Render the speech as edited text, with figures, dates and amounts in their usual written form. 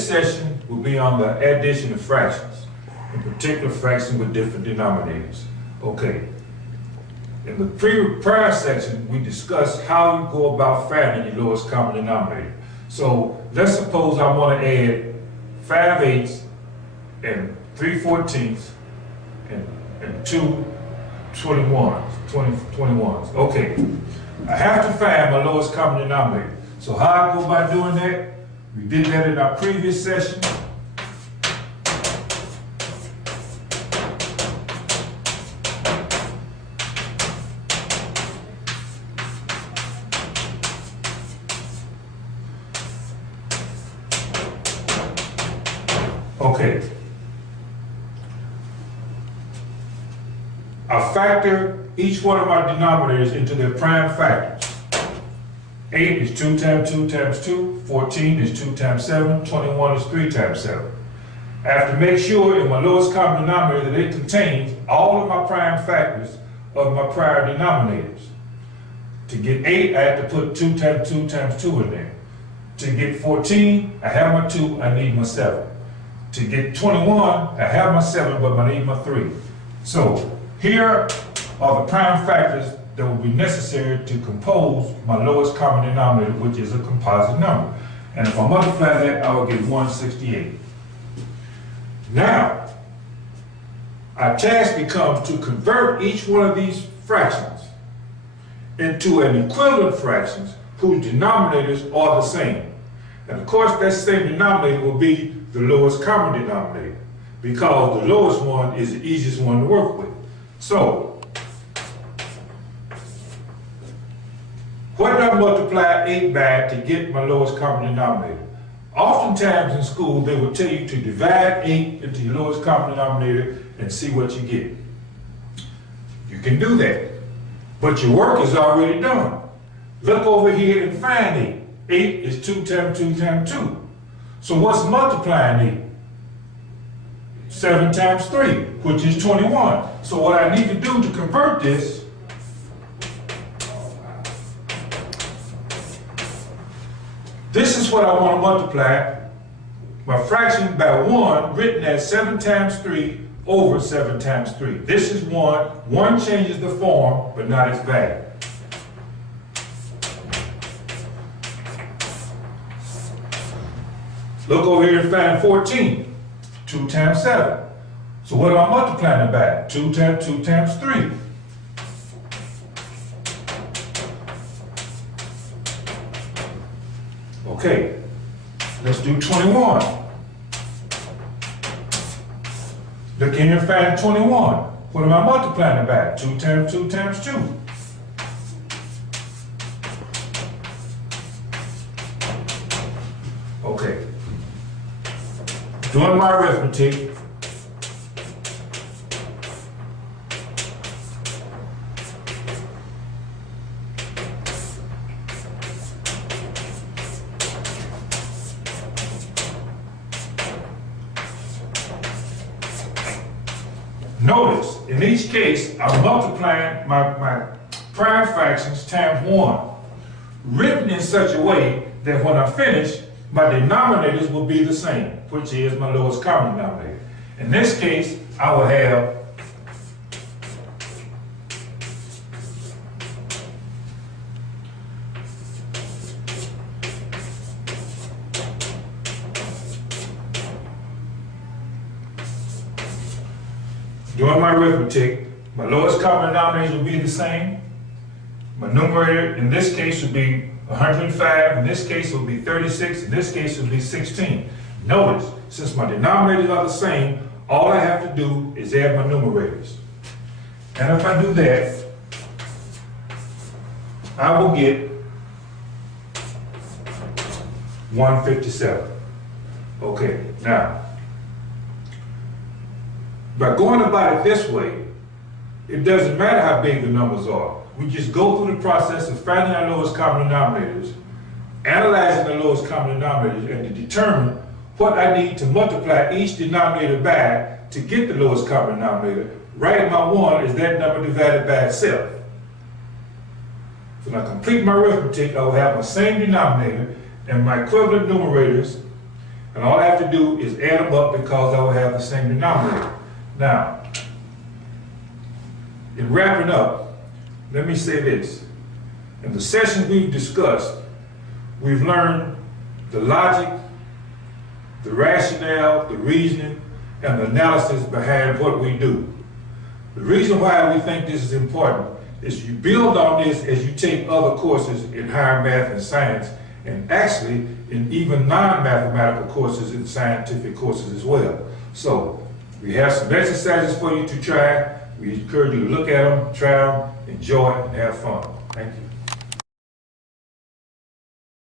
This session will be on the addition of fractions, in particular fractions with different denominators. Okay. In the prior section, we discussed how you go about finding your lowest common denominator. So let's suppose I want to add 5/8 and 3/14 and 2 21s. Okay. I have to find my lowest common denominator. So how I go about doing that? We did that in our previous session. Okay. I factor each one of my denominators into their prime factors. 8 is 2 times 2 times 2, 14 is 2 times 7, 21 is 3 times 7. I have to make sure in my lowest common denominator that it contains all of my prime factors of my prior denominators. To get 8, I have to put 2 times 2 times 2 in there. To get 14, I have my 2, I need my 7. To get 21, I have my 7, but I need my 3. So here are the prime factors that will be necessary to compose my lowest common denominator, which is a composite number. And if I multiply that, I will get 168. Now, our task becomes to convert each one of these fractions into an equivalent fractions whose denominators are the same. And of course, that same denominator will be the lowest common denominator, because the lowest one is the easiest one to work with. So, what do I multiply 8 by to get my lowest common denominator? Oftentimes in school, they will tell you to divide 8 into your lowest common denominator and see what you get. You can do that, but your work is already done. Look over here and find 8. 8 is 2 times 2 times 2. So what's multiplying 8? 7 times 3, which is 21. So what I need to do to convert this, this is what I want to multiply my fraction by 1, written as 7 times 3 over 7 times 3. This is 1. 1 changes the form, but not its value. Look over here and find 14. 2 times 7. So what am I multiplying it by? 2 times 2 times 3. Okay, let's do 21. Look in here and find 21. What am I multiplying it by? 2 times 2 times 2. Okay. Doing my arithmetic, notice, in each case, I'm multiplying my prime fractions times 1, written in such a way that when I finish, my denominators will be the same, which is my lowest common denominator. In this case, I will have doing my arithmetic, my lowest common denominators will be the same. My numerator in this case would be 105, in this case it will be 36, in this case it will be 16. Notice, since my denominators are the same, all I have to do is add my numerators. And if I do that, I will get 157. Okay, now, by going about it this way, it doesn't matter how big the numbers are. We just go through the process of finding our lowest common denominators, analyzing the lowest common denominators, and to determine what I need to multiply each denominator by to get the lowest common denominator. Right in my 1 is that number divided by itself. So when I complete my arithmetic, I will have my same denominator and my equivalent numerators, And all I have to do is add them up because I will have the same denominator. Now, in wrapping up, let me say this. In the sessions we've discussed, we've learned the logic, the rationale, the reasoning, and the analysis behind what we do. The reason why we think this is important is you build on this as you take other courses in higher math and science, and actually in even non-mathematical courses and scientific courses as well. So we have some exercises for you to try. We encourage you to look at them, try them, enjoy, and have fun. Thank you.